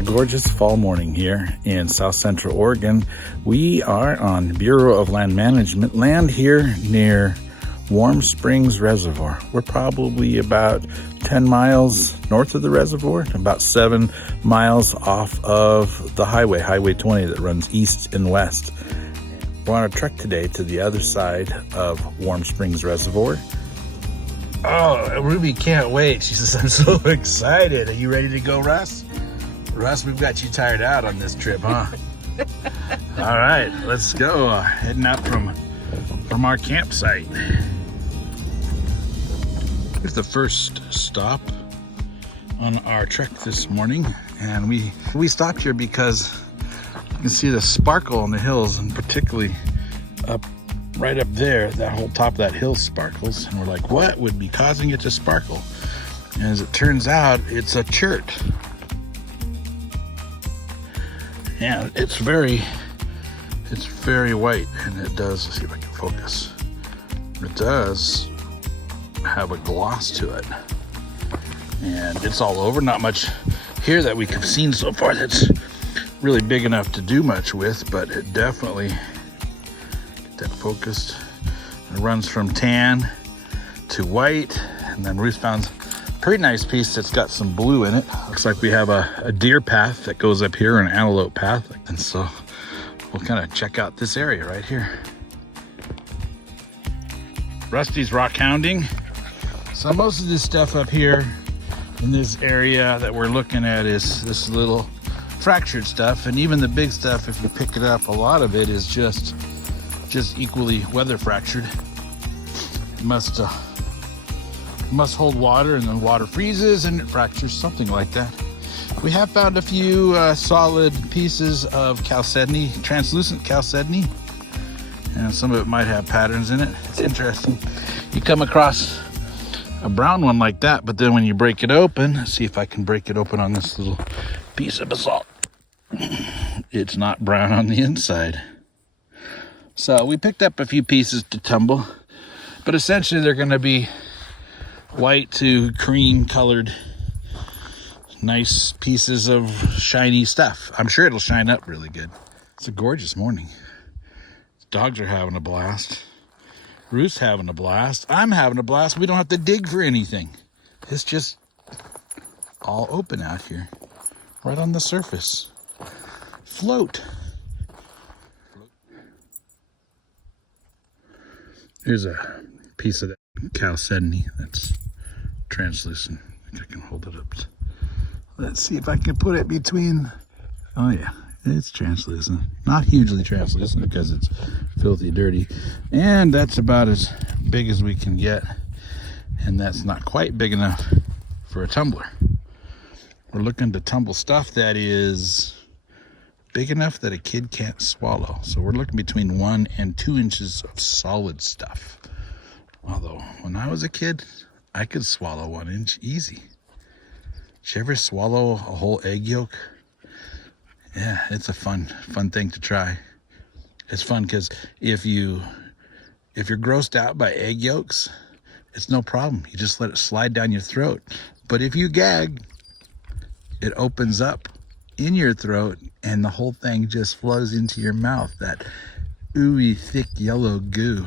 a gorgeous fall morning here in South Central Oregon. We are on Bureau of Land Management land here near Warm Springs Reservoir. We're probably about 10 miles north of the reservoir, about 7 miles off of the highway, Highway 20, that runs east and west. We're on a trek today to the other side of Warm Springs Reservoir. Oh, Ruby can't wait. She says, I'm so excited. Are you ready to go, Russ? Russ, we've got you tired out on this trip, huh? All right, let's go. Heading out from our campsite. Here's the first stop on our trek this morning. And we stopped here because you can see the sparkle on the hills, and particularly right up there, that whole top of that hill sparkles. And we're like, what would be causing it to sparkle? And as it turns out, it's a chert. Yeah, it's very white, and it does, let's see if I can focus. It does have a gloss to it. And it's all over, not much here that we've seen so far that's really big enough to do much with, but it definitely, get that focused. It runs from tan to white, and then Ruth found a pretty nice piece that's got some blue in it. Looks like we have a deer path that goes up here, an antelope path, and so we'll kind of check out this area right here. Rusty's rock hounding. So most of this stuff up here in this area that we're looking at is this little fractured stuff, and even the big stuff, if you pick it up, a lot of it is just equally weather fractured. It must hold water, and then water freezes and it fractures, something like that. We have found a few solid pieces of chalcedony, translucent chalcedony, and some of it might have patterns in it. It's interesting. You come across a brown one like that, but then when you break it open, let's see if I can break it open on this little piece of basalt. It's not brown on the inside. So we picked up a few pieces to tumble, but essentially they're going to be white to cream colored, nice pieces of shiny stuff. I'm sure it'll shine up really good. It's a gorgeous morning. Dogs are having a blast. Ruth's having a blast. I'm having a blast. We don't have to dig for anything. It's just all open out here, right on the surface. Float. Here's a piece of that chalcedony that's translucent. I think I can hold it up. Let's see if I can put it between. Oh yeah, it's translucent. Not hugely translucent because it's filthy dirty. And that's about as big as we can get. And that's not quite big enough for a tumbler. We're looking to tumble stuff that is big enough that a kid can't swallow. So we're looking between 1 and 2 inches of solid stuff. Although when I was a kid, I could swallow 1 inch easy. Did you ever swallow a whole egg yolk? Yeah, it's a fun thing to try. It's fun because if you're grossed out by egg yolks, it's no problem. You just let it slide down your throat. But if you gag, it opens up in your throat and the whole thing just flows into your mouth. That ooey, thick yellow goo.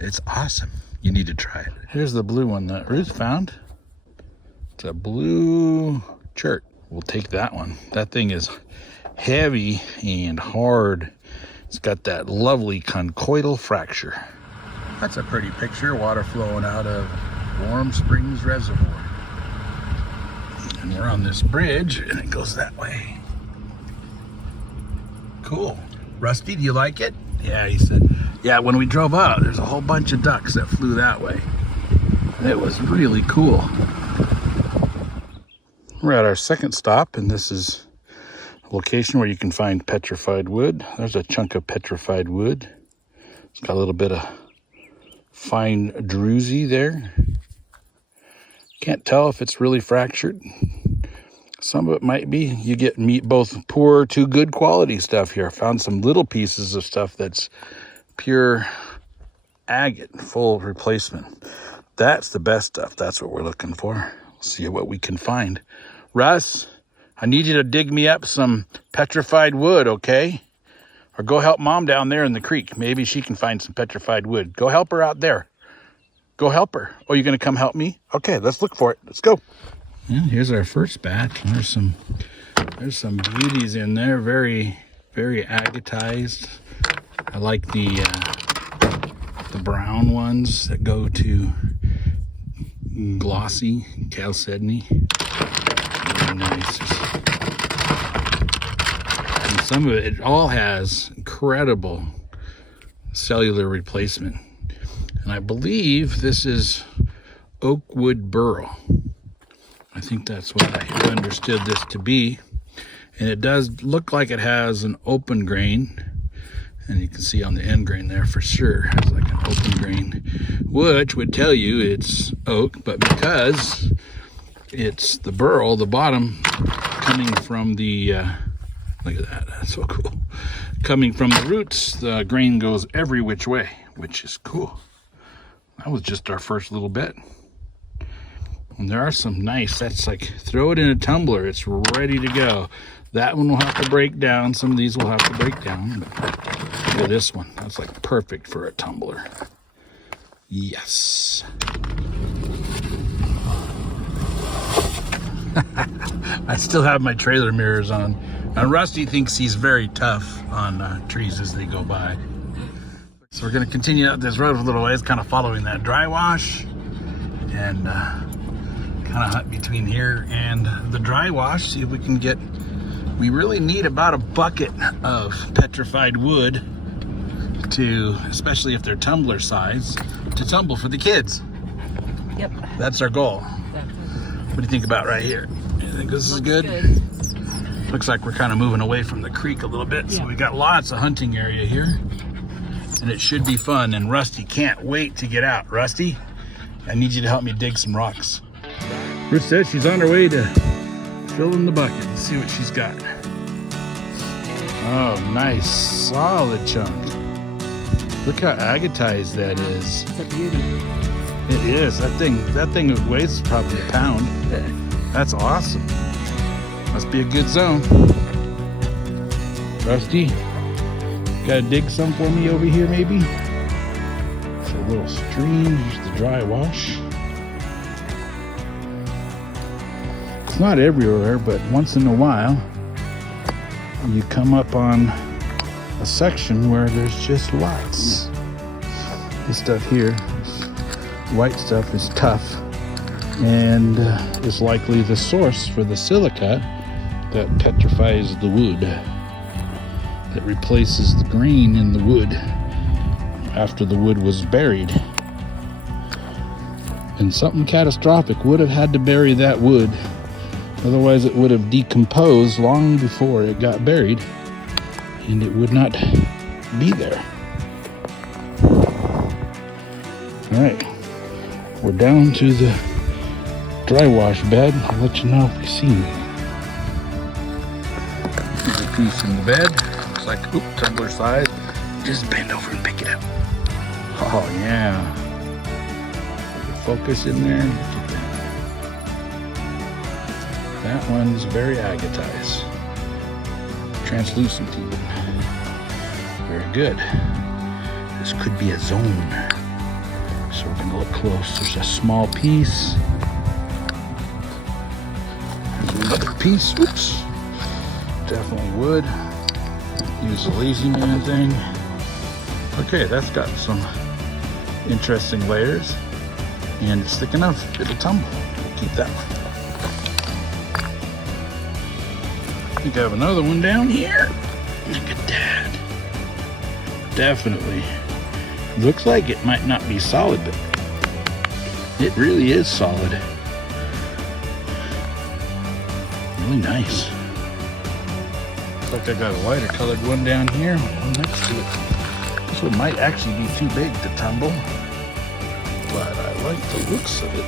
It's awesome. You need to try it. Here's the blue one that Ruth found. It's a blue chert. We'll take that one. That thing is heavy and hard. It's got that lovely conchoidal fracture. That's a pretty picture. Water flowing out of Warm Springs Reservoir. And we're on this bridge and it goes that way. Cool. Rusty, do you like it? Yeah, he said. Yeah, when we drove out, there's a whole bunch of ducks that flew that way. It was really cool. We're at our second stop, and this is a location where you can find petrified wood. There's a chunk of petrified wood. It's got a little bit of fine druzy there. Can't tell if it's really fractured. Some of it might be. You get both poor to good quality stuff here. I found some little pieces of stuff that's pure agate, full replacement. That's the best stuff. That's what we're looking for. See what we can find. Russ, I need you to dig me up some petrified wood, okay? Or go help Mom down there in the creek. Maybe she can find some petrified wood. Go help her out there. Go help her. Oh, you're going to come help me? Okay, let's look for it. Let's go. Yeah, here's our first batch. There's some beauties in there. Very, very agatized. I like the brown ones that go to glossy chalcedony. Very nice. And some of it all has incredible cellular replacement. And I believe this is oak wood burl. I think that's what I understood this to be. And it does look like it has an open grain. And you can see on the end grain there for sure has like an open grain, which would tell you it's oak, but because it's the burl, the bottom coming from the, look at that, that's so cool. Coming from the roots, the grain goes every which way, which is cool. That was just our first little bit. And there are some nice, that's like, throw it in a tumbler, it's ready to go. That one will have to break down. Some of these will have to break down. But look at this one. That's like perfect for a tumbler. Yes. I still have my trailer mirrors on. And Rusty thinks he's very tough on trees as they go by. So we're going to continue out this road a little ways, kind of following that dry wash. And kind of hunt between here and the dry wash. See if we can get... We really need about a bucket of petrified wood to, especially if they're tumbler size, to tumble for the kids. Yep. That's our goal. Exactly. What do you think about right here? You think this is good? Looks like we're kind of moving away from the creek a little bit. Yeah. So we got lots of hunting area here. And it should be fun. And Rusty can't wait to get out. Rusty, I need you to help me dig some rocks. Ruth says she's on her way to fill in the bucket. Let's see what she's got. Oh, nice, solid chunk. Look how agatized that is. It's a beauty. It is. That thing weighs probably a pound. That's awesome. Must be a good zone. Rusty, gotta dig some for me over here, maybe? It's a little stream. Here's the dry wash. It's not everywhere, but once in a while you come up on a section where there's just lots. This stuff here, this white stuff, is tough and is likely the source for the silica that petrifies the wood, that replaces the grain in the wood after the wood was buried. And something catastrophic would have had to bury that wood. Otherwise it would have decomposed long before it got buried and it would not be there. All right, we're down to the dry wash bed. I'll let you know if we see anything. There's a piece in the bed. Looks like, oop, tumbler size. Just bend over and pick it up. Oh yeah. Focus in there. Look at that. That one's very agatized. Translucent even. Very good. This could be a zone. So we're gonna look close. There's a small piece. There's another piece. Oops. Definitely wood. Use the lazy man thing. Okay, that's got some interesting layers. And it's thick enough, it'll tumble. We'll keep that one. I think I have another one down here. Look at that. Definitely. Looks like it might not be solid, but it really is solid. Really nice. Looks like I got a lighter colored one down here, one next to it. This one might actually be too big to tumble, but I like the looks of it.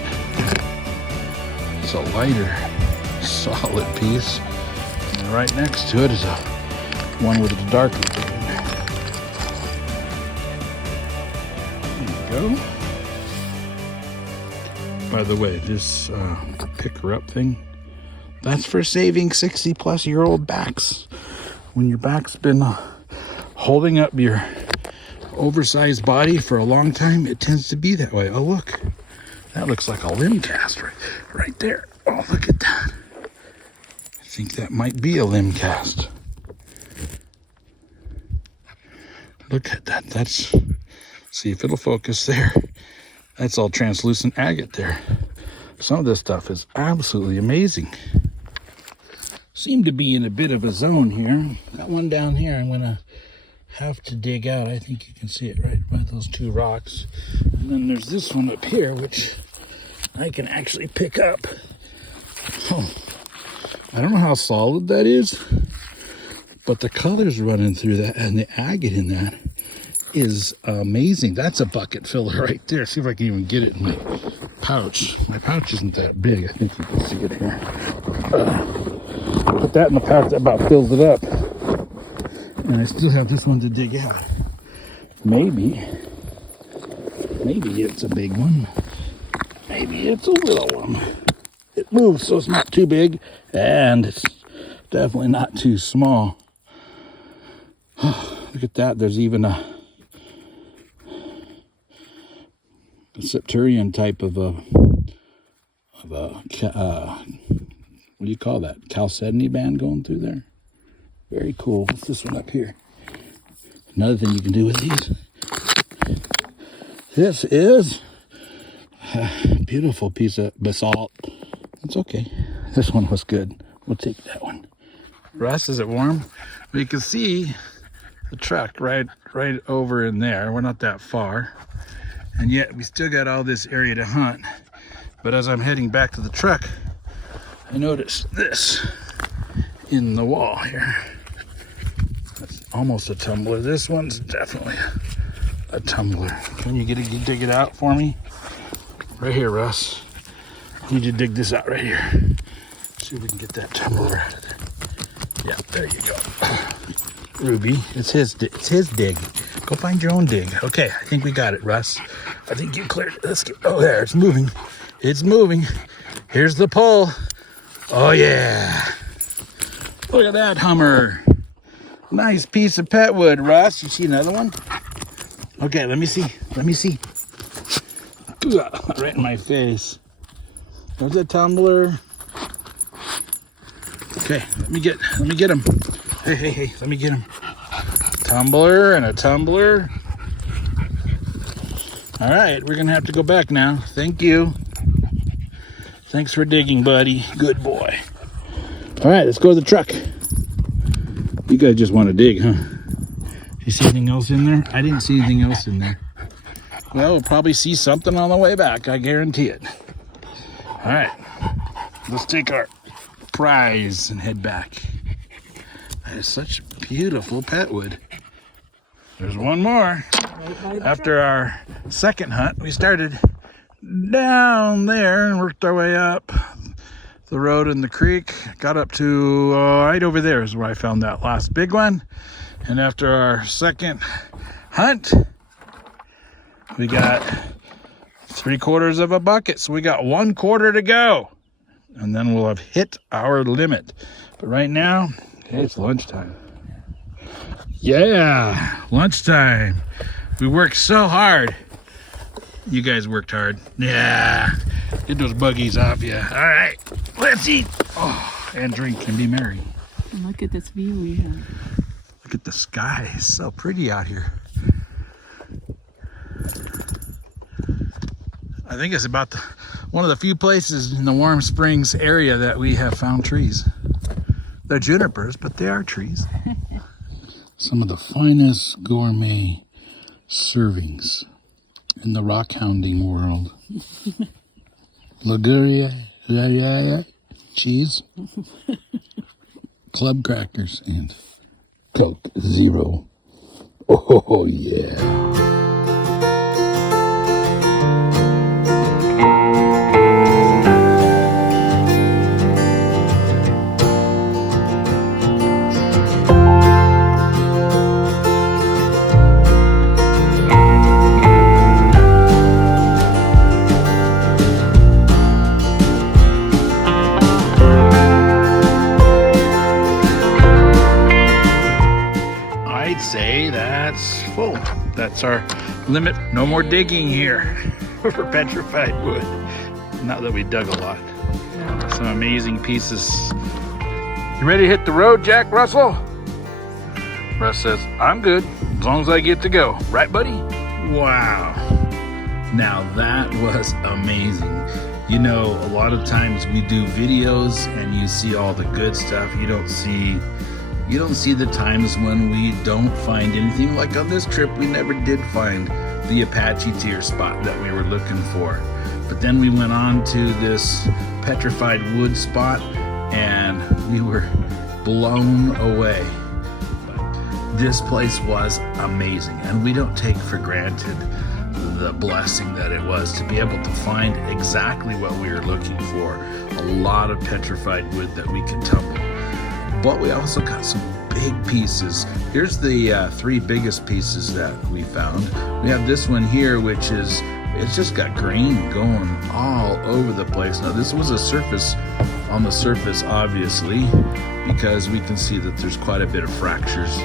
It's a lighter, solid piece. And right next to it is a one with a darker green. There we go. By the way, this picker up thing, That's for saving 60-plus-year-old backs. When your back's been holding up your oversized body for a long time, it tends to be that way. Oh, look. That looks like a limb cast right there. Oh, look at that. I think that might be a limb cast. Look at that. That's, see if it'll focus there. That's all translucent agate there. Some of this stuff is absolutely amazing. Seem to be in a bit of a zone here. Got one down here I'm going to have to dig out. I think you can see it right by those two rocks. And then there's this one up here, which I can actually pick up. Oh, I don't know how solid that is, but the colors running through that and the agate in that is amazing. That's a bucket filler right there. See if I can even get it in my pouch. My pouch isn't that big. I think you can see it here. Put that in the pouch, that about fills it up. And I still have this one to dig out. Maybe it's a big one. Maybe it's a little one. It moves, so it's not too big, and it's definitely not too small. Look at that. There's even a septurian type of a what do you call that? Chalcedony band going through there. Very cool. What's this one up here? Another thing you can do with these. This is a beautiful piece of basalt. It's okay. This one was good. We'll take that one. Russ, is it warm? We can see the truck right over in there. We're not that far. And yet we still got all this area to hunt. But as I'm heading back to the truck, I noticed this in the wall here. That's almost a tumbler. This one's definitely a tumbler. Can you dig it out for me? Right here, Russ. I need you to dig this out right here. See if we can get that tumbler out of there. Yeah, there you go. Ruby, it's his dig. Go find your own dig. Okay, I think we got it, Russ. I think you cleared it. Let's get, oh, there, it's moving. It's moving. Here's the pull. Oh, yeah. Look at that Hummer. Nice piece of pet wood, Russ. You see another one? Okay, let me see. Ooh, right in my face. There's a tumbler. Okay, let me get him. Hey, let me get him. Tumbler and a tumbler. All right, we're gonna have to go back now. Thank you. Thanks for digging, buddy. Good boy. All right, let's go to the truck. You guys just want to dig, huh? You see anything else in there? I didn't see anything else in there. Well, we'll probably see something on the way back. I guarantee it. All right, let's take our prize and head back. That is such beautiful pet wood. There's one more. After our second hunt, we started down there and worked our way up the road in the creek. Got up to right over there is where I found that last big one. And after our second hunt, we got 3/4 of a bucket. So we got 1/4 to go. And then we'll have hit our limit. But right now, it's lunchtime. Yeah, lunchtime. We worked so hard. You guys worked hard. Yeah, get those buggies off you. All right, let's eat. Oh, and drink and be merry. And look at this view we have. Look at the sky. It's so pretty out here. I think it's about one of the few places in the Warm Springs area that we have found trees. They're junipers, but they are trees. Some of the finest gourmet servings in the rockhounding world. Liguria, cheese, club crackers, and Coke Zero. Oh, yeah. is full. That's our limit. No more digging here for petrified wood. Not that we dug a lot. Some amazing pieces. You ready to hit the road, Jack Russell? Russ says, I'm good as long as I get to go. Right, buddy? Wow. Now that was amazing. You know, a lot of times we do videos and you see all the good stuff. You don't see the times when we don't find anything. Like on this trip, we never did find the Apache tier spot that we were looking for. But then we went on to this petrified wood spot and we were blown away. This place was amazing, and we don't take for granted the blessing that it was to be able to find exactly what we were looking for. A lot of petrified wood that we can tumble. But we also got some big pieces. Here's the 3 biggest pieces that we found. We have this one here, which is, it's just got grain going all over the place. Now this was on the surface, obviously, because we can see that there's quite a bit of fractures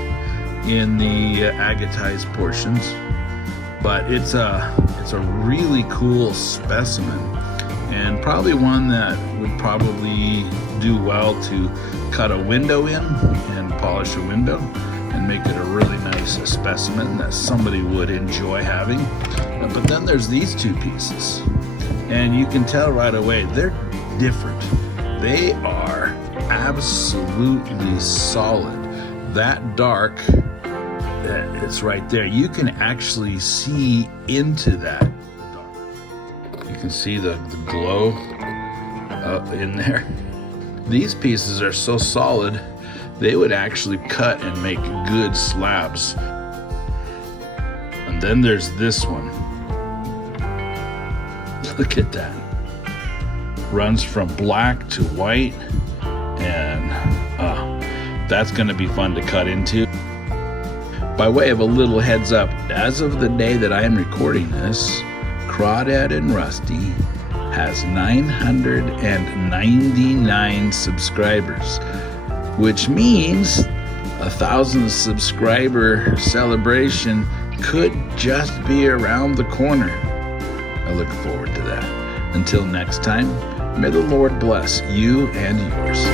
in the agatized portions. But it's a really cool specimen, and probably one that would probably do well to cut a window in and polish a window and make it a really nice specimen that somebody would enjoy having. But then there's these 2 pieces, and you can tell right away they're different. They are absolutely solid. That dark, it's right there. You can actually see into that. You can see the glow up in there. These pieces are so solid, they would actually cut and make good slabs. And then there's this one. Look at that. Runs from black to white, and that's going to be fun to cut into. By way of a little heads up, as of the day that I am recording this, Crawdad and Rusty has 999 subscribers, which means 1,000 subscriber celebration could just be around the corner. I look forward to that. Until next time, may the Lord bless you and yours.